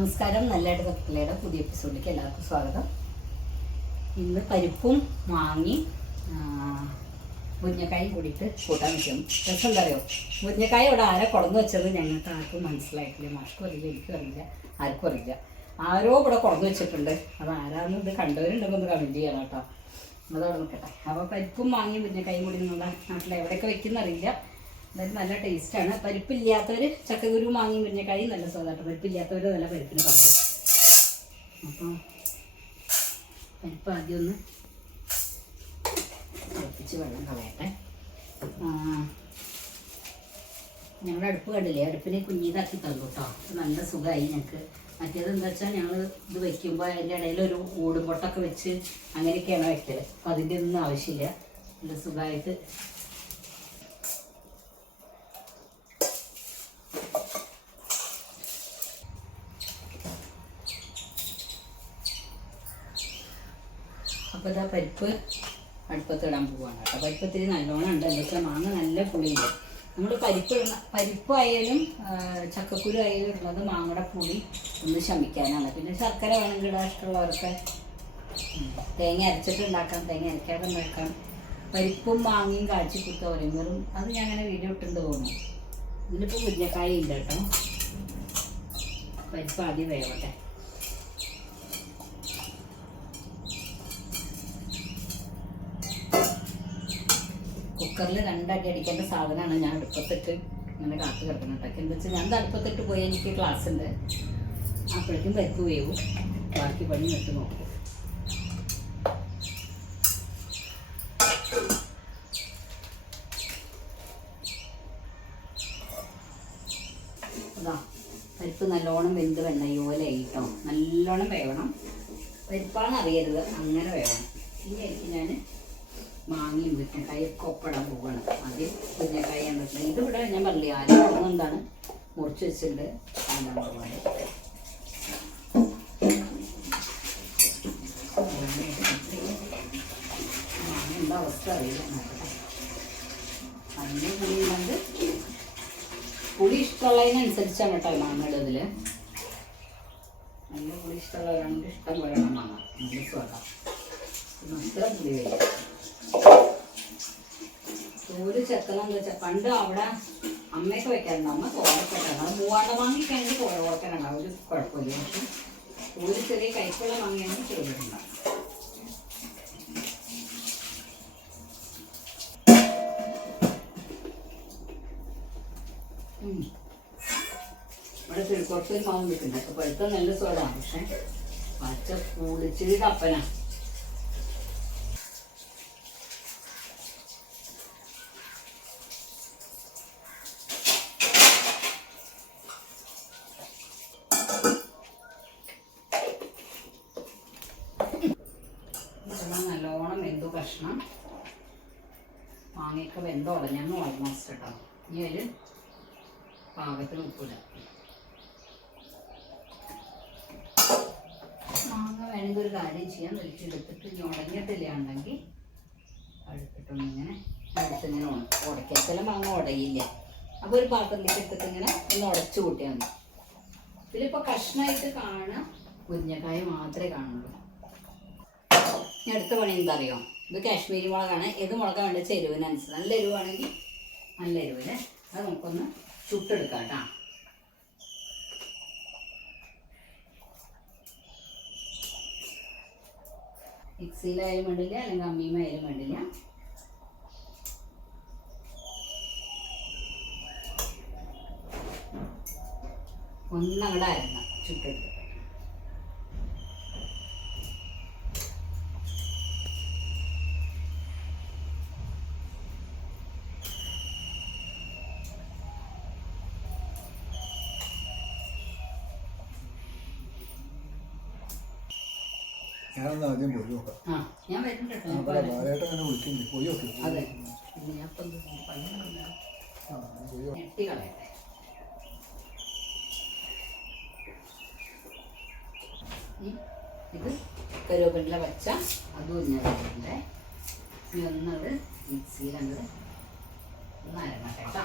നമസ്കാരം. നല്ലതായിട്ട് കപ്പിലയുടെ പുതിയ എപ്പിസോഡിലേക്ക് എല്ലാവർക്കും സ്വാഗതം. ഇന്ന് പരിപ്പും മാങ്ങി മുരിങ്ങക്കായും കൂടിയിട്ട് കൂട്ടാൻ വെച്ചു. രസം എന്താ അറിയോ, മുരിങ്ങക്കായ ഇവിടെ ആരെ കുടന്നു വെച്ചത് ഞങ്ങൾക്ക് ആർക്കും മനസ്സിലായിട്ടില്ല. മാഷ്ക്കും അറിയില്ല, എനിക്കും അറിയില്ല, ആർക്കും അറിയില്ല. ആരോ ഇവിടെ കുടന്നു വെച്ചിട്ടുണ്ട്. അത് ആരാന്ന് ഇത് കണ്ടവരുണ്ടെങ്കിൽ ഒന്ന് കമൻറ്റ് ചെയ്യണം കേട്ടോ. അതവിടെ നിൽക്കട്ടെ. അപ്പോൾ പരിപ്പും മാങ്ങി മുരിങ്ങക്കായും കൂടി നിങ്ങളുടെ നാട്ടിൽ എവിടെയൊക്കെ വെക്കുന്നറിയില്ല. അതായത് നല്ല ടേസ്റ്റാണ്. പരിപ്പില്ലാത്തവർ ചക്കക്കുരു മാങ്ങി മുരിങ്ങക്കായി നല്ല സ്വാദായിട്ട്, പരിപ്പില്ലാത്തവർ നല്ല പരിപ്പിന് പറയും. അപ്പം പരിപ്പ് ആദ്യം ഒന്ന് തിളപ്പിച്ച് വെള്ളം കളയട്ടെ. ഞങ്ങളുടെ അടുപ്പ് കണ്ടില്ലേ, അടുപ്പിനെ കുഞ്ഞിതാക്കി തന്നു കേട്ടോ. നല്ല സുഖമായി ഞങ്ങൾക്ക്. മറ്റേത് എന്താ വെച്ചാൽ ഞങ്ങൾ ഇത് വയ്ക്കുമ്പോൾ അതിൻ്റെ ഇടയിൽ ഒരു ഓടും പൊട്ടൊക്കെ വെച്ച് അങ്ങനെയൊക്കെയാണ് വയ്ക്കൽ. അപ്പോൾ അതിൻ്റെ ഒന്നും ആവശ്യമില്ല. നല്ല സുഖമായിട്ട് അപ്പോൾ ഇതാ പരിപ്പ് അടുപ്പത്തിടാൻ പോവുകയാണ് കേട്ടോ. പരിപ്പ് ഇത്തിരി നല്ലോണം ഉണ്ട്. എന്താ വെച്ചാൽ മാങ്ങ നല്ല പുളിയില്ല. നമ്മൾ പരിപ്പായാലും ചക്കക്കുരു ആയാലും ഉള്ളത് മാങ്ങയുടെ പുളി ഒന്ന് ശമിക്കാനാണ്. പിന്നെ ശർക്കര വേണമെങ്കിൽ ഇടാൻ ഇഷ്ടമുള്ളവർക്ക് തേങ്ങ അരച്ചിട്ട് ഉണ്ടാക്കാം, തേങ്ങ അരക്കാതെ ഉണ്ടാക്കാം. പരിപ്പും മാങ്ങയും കാച്ചി കുത്ത പറയുമ്പോഴും അത് ഞാൻ അങ്ങനെ വീഡിയോ ഇട്ടുണ്ട് തോന്നുന്നു. ഇതിലിപ്പോൾ മുരിങ്ങക്കായ ഇല്ല കേട്ടോ. പരിപ്പ് ആദ്യം വേവട്ടെ. കുക്കറിൽ രണ്ടടി അടിക്കേണ്ട സാധനമാണ് ഞാൻ അടുപ്പത്തിട്ട് ഇങ്ങനെ കാത്തു കിടക്കുന്നത് കേട്ടോ. എന്താ വെച്ചാൽ ഞാൻ അടുപ്പത്തിട്ട് പോയി എനിക്ക് ക്ലാസ് ഉണ്ട്. അപ്പോഴേക്കും പരിപ്പ് വേവും, ബാക്കി പണി നട്ട് നോക്കും. അതാ പരിപ്പ് നല്ലോണം വെന്ത് വെണ്ണയോലെ ആയിട്ടോ. നല്ലോണം വേവണം. പരിപ്പാണെന്ന് അറിയരുത്, അങ്ങനെ വേവണം. ഇനി ആയിരിക്കും ഞാൻ മാങ്ങയും മുരിങ്ങക്കായൊക്കെ ഒപ്പിടാൻ പോവുകയാണ്. ആദ്യം മുരിങ്ങക്കായാണ് വെച്ചത്. ഇതിവിടെ ഞാൻ പറഞ്ഞില്ലേ ആദ്യം ഉള്ളതെന്താണ് മുറിച്ച് വെച്ചിട്ടുണ്ട്. മാങ്ങ എന്താ അവസ്ഥ അറിയില്ല. അതിന് പുളിയുണ്ട്. പുളി ഇഷ്ടമുള്ളതിനനുസരിച്ചാണ് കേട്ടോ മാങ്ങയുടെ ഇതിൽ. നല്ല പുളി ഇഷ്ടമുള്ളവരാണെങ്കിൽ ഇഷ്ടം പോലെയാണ് മാങ്ങ. നല്ല സ്വാദം. അത്ര പുളി വരും. ഒരു ചെത്തണമെന്ന് വെച്ചാൽ പണ്ട് അവിടെ അമ്മയൊക്കെ വെക്കാറുണ്ട്. അമ്മ തോരക്കെട്ടാണ്. അത് മൂവാണ്ട മാങ്ങയ്ക്കാണെങ്കിൽ തോരക്കലുണ്ടാവും, ഒരു കുഴപ്പമില്ല. പക്ഷെ ഒരു ചെറിയ കൈക്കുള്ള മാങ്ങയാണ് ചെയ്തിട്ടുണ്ടാവും. ഇവിടെ കുറച്ചൊരു മാവ് നിൽക്കുന്നുണ്ട്. അപ്പോൾ പഴുത്ത നല്ല സ്വാദാണ്. പക്ഷെ പച്ച പുളിച്ചിരി കപ്പനാണ്. നല്ലോണം വെന്തു കഷ്ണം. മാങ്ങയൊക്കെ വെന്തോ ഉടഞ്ഞു ഓൾമോസ്റ്റ് കേട്ടോ. ഇനി അതിൽ പാകത്തിന് ഉപ്പിടുക. മാങ്ങ വേണമെങ്കിൽ ഒരു കാര്യം ചെയ്യാൻ വലിച്ചെടുത്തിട്ട് ഇനി ഉടഞ്ഞിട്ടില്ല ഉണ്ടെങ്കിൽ അടുത്തിട്ടൊന്നിങ്ങനെ അടുത്തിങ്ങനെ ഉടയ്ക്കുക. ചില മാങ്ങ ഉടയില്ല. അപ്പോൾ ഒരു പാത്രത്തിലേക്ക് എടുത്തിട്ട് ഇങ്ങനെ ഒന്ന് ഉടച്ചു കൂട്ടിയാൽ മതി. ഇതിലിപ്പോൾ കഷ്ണമായിട്ട് കാണാൻ മുരിങ്ങക്കായ മാത്രമേ കാണുള്ളൂ. ഇനി അടുത്ത പണി എന്താ അറിയോ, ഇത് കാശ്മീരി മുളകാണ്. ഏത് മുളകാണ് വേണ്ടത് എരിവിനനുസരിച്ച്. നല്ല എരിവാണെങ്കിൽ നല്ല എരിവിന് അത് നമുക്കൊന്ന് ചുട്ടെടുക്കാം കേട്ടോ. മിക്സിയിലായാലും വേണ്ടില്ല, അല്ലെങ്കിൽ അമ്മിയുമായാലും വേണ്ടില്ല. ഒന്നങ്ങടെ അരങ്ങ ചുട്ടെടുക്കുക. ഞാനൊന്ന് ആദ്യം പോയി നോക്കാം. ഞാൻ വരുന്നുണ്ട്. അതെ, ഞെട്ടി കളയട്ടെ. ഇത് കരുവേപ്പില വച്ച അതും ഞാൻ വരുന്നുണ്ട്. ഇനി ഒന്നത് മിക്സിയിലങ്ങ് ഒന്ന് അരങ്ങട്ടെ. കേട്ടോ.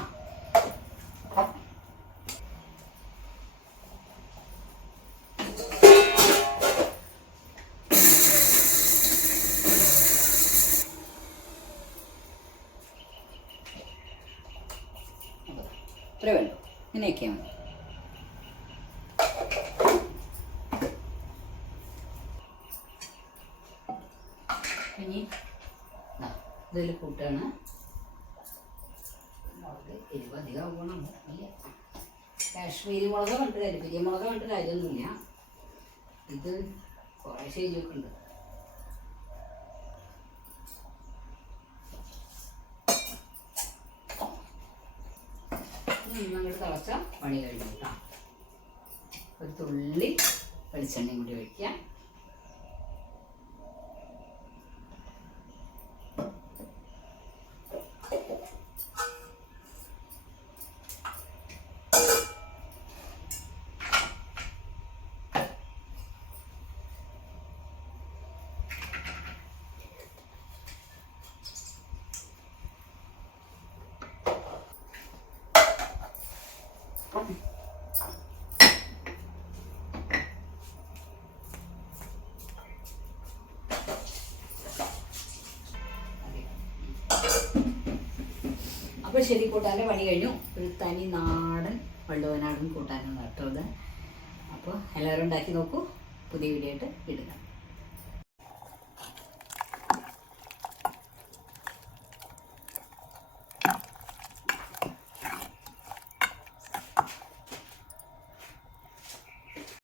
ഇത്രേ വേണ്ടു. ഇങ്ങനെയൊക്കെയാൽ മതി. ഇനി ഇതിൽ കൂട്ടാണ് മുളക്. എരിവ് അധികം ആവണം. കാശ്മീരി മുളക് കണ്ട് കരിപ്പിരിയ മുളക് കണ്ട് കാര്യമൊന്നുമില്ല. ഇത് കുറേ ശരിയൊക്കെ ഉണ്ട്. അങ്ങോട്ട് തിളച്ച പണി കഴിഞ്ഞു കേട്ടോ. ഒരു തുള്ളി വെളിച്ചെണ്ണയും കൂടി ഒഴിക്കുക. അപ്പോൾ ശരി, കൂട്ടാൻ്റെ പണി കഴിഞ്ഞു. ഒരു തനി നാടൻ വള്ളുവനാടൻ കൂട്ടാനാണ് കേട്ടോ ഇത്. അപ്പോൾ എല്ലാവരും ഉണ്ടാക്കി നോക്കൂ. പുതിയ വീഡിയോ ആയിട്ട് ഇടുക.